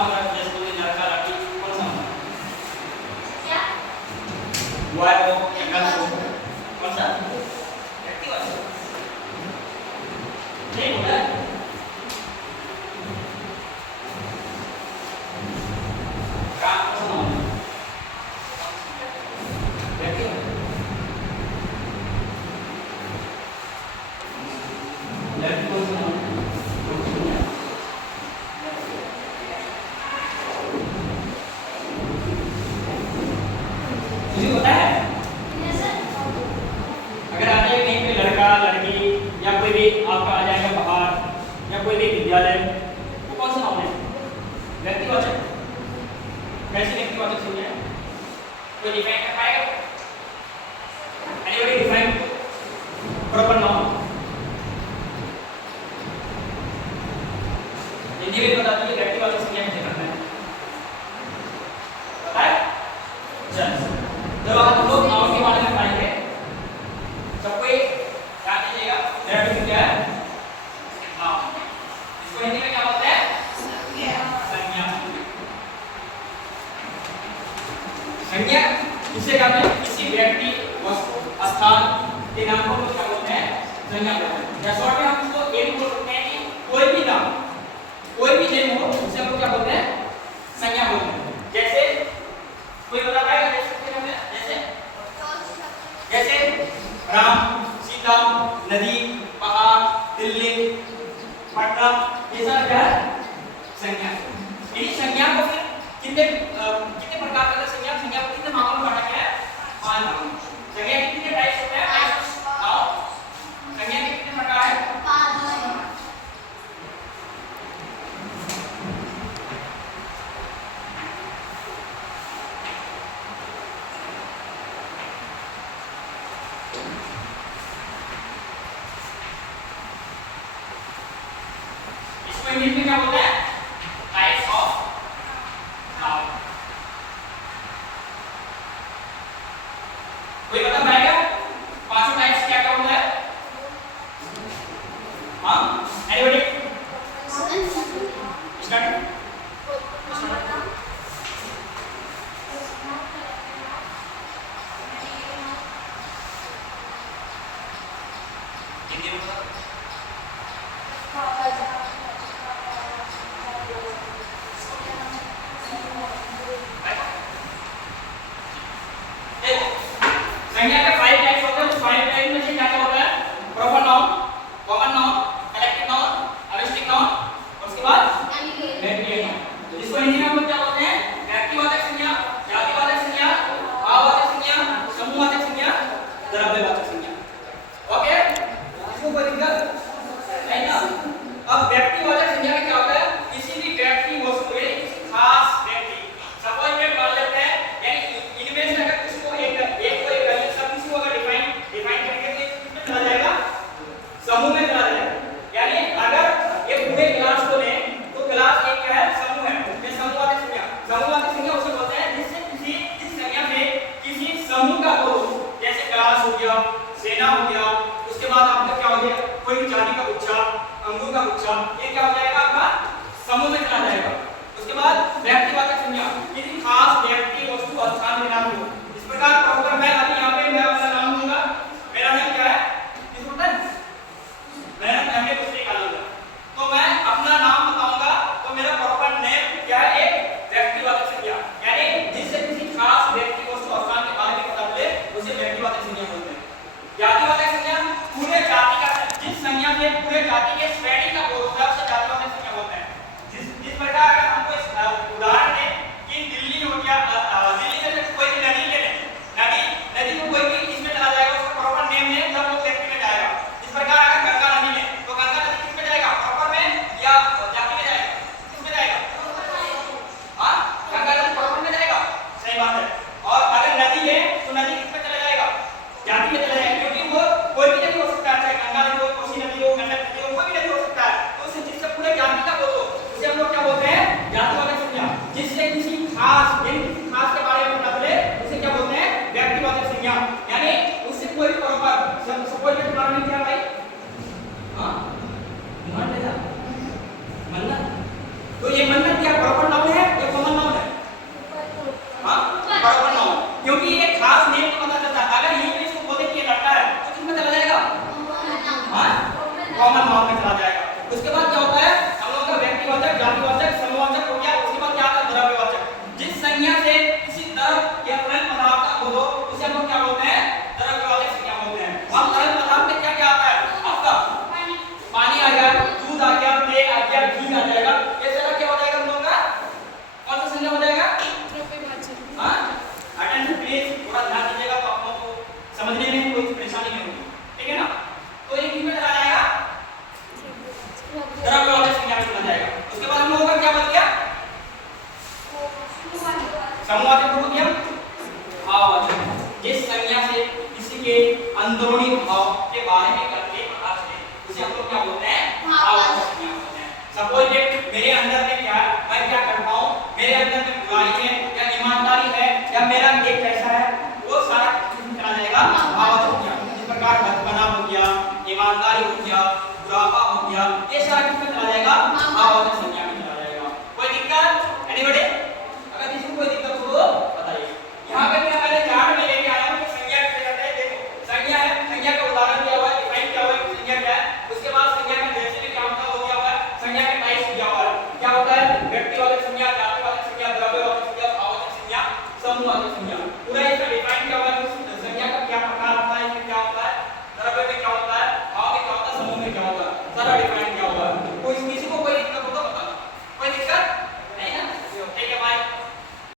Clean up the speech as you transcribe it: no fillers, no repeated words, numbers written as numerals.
वगैरह जैसे कोई लड़का लड़की कौन सा होता है? क्या बॉय हो या गर्ल हो, कौन सा व्यक्तिवाचक नहीं होता है? काम कौन सा होता है? व्यक्तिवाचक लड़की कौन सा होता है? मुझे पता है अगर आ जाए कहीं पे लड़का लड़की या कोई भी आपका आ जाएगा बाहर या कोई भी विद्यालय, वो कौन सा नाउन है? व्यक्तिवाचक। कैसे व्यक्तिवाचक सुनिए, कोई डिफाइन कर पाएगा? Anybody define proper noun? Hindi में बता दीजिए व्यक्तिवाचक संज्ञा कैसे करना है, पता है? चल तो हम लोग नाउन के बारे में पढ़ेंगे। सबको याद कीजिएगा डेरिवेटिव क्या है? नाउन। इसको हिंदी में क्या बोलते हैं? संज्ञा। संज्ञा किसे कहते हैं? किसी व्यक्ति वस्तु स्थान के नाम को क्या बोलते हैं? संज्ञा बोलते हैं। या शॉर्ट में हम इसको ये भी बोल सकते हैं कि कोई भी नाम कोई भी नेम हो उसे हम क्या बोलते हैं? संज्ञा बोलते हैं। जैसे कोई बता पाएगा जैसे जैसे राम, सीता, नदी, पहाड़, दिल्ली, पटना, ये सब क्या है? संज्ञा। इन्हीं संज्ञा को फिर कितने प्रकार का संज्ञा को कितने भागों में बांटा गया है? 5 भागों में। संज्ञा के कितने टाइप्स होते हैं? संज्ञा के कितने प्रकार हैं? 5। इंग्लिश में क्या बोलते हैं? Types of noun. कोई बता पाएगा पांचों टाइप्स क्या क्या होता है? हाँ, एनीबॉडी स्टार्ट। हिंदी में संज्ञा के 5 टाइप्स होते हैं। उस 5 टाइप में से क्या क्या होता है? Proper noun, common noun, collective noun, abstract noun और उसके बाद एडजेक्टिव नाउन। इसको हिंदी में हम क्या बोलते हैं? व्यक्तिवाचक संज्ञा, जातिवाचक संज्ञा, भाववाचक संज्ञा, समूहवाचक संज्ञा, द्रव्यवाचक संज्ञा। ओके, इसको कोई दिक्कत नहीं ना? अब व्यक्तिवाचक संज्ञा में क्या होता है? किसी भी व्यक्ति वस्तु या किसी खास व्यक्ति, सपोज में मान लेते हैं यानी इनमें से अगर किसी को एक चला जाएगा समूह में चला जाएगा। यानी अगर ये पूरे क्लास को लें तो क्लास एक क्या है? समूह है। ये समूहवाचक संज्ञा। समूहवाचक को क्या भाववाचक, जिस संज्ञा से किसी के अंदरूनी भाव के बारे में करके पता चले उसे हम लोग क्या बोलते हैं भाववाचक संज्ञा बोलते हैं। सपोज दैट मेरे अंदर में क्या मैं क्या करता हूं, मेरे अंदर में बुराई है या ईमानदारी है या मेरा एक कैसा है, वो सारा किसमें चला जाएगा भाववाचक संज्ञा। इस प्रकार बचपना हो गया, ईमानदारी हो गया, बुरापा हो गया, ये सारा किसमें चला जाएगा भाववाचक संज्ञा में चला जाएगा। कोई दिक्कत एनीबॉडी? अगर किसी को कोई दिक्कत हो तो बताइए। यहाँ पे क्या मैंने चार्ट में लेके आया हूँ कि संज्ञा कैसे करते हैं। देखो संज्ञा है, संज्ञा का उदाहरण दिया हुआ है, डिफाइन किया हुआ है संज्ञा क्या है। उसके बाद संज्ञा का जैसे में क्या मतलब हो गया हुआ है, संज्ञा का टाइप दिया हुआ है। क्या होता है व्यक्तिवाचक संज्ञा, जातिवाचक संज्ञा, द्रव्यवाचक संज्ञा, भाववाचक संज्ञा, समूहवाचक संज्ञा। पूरा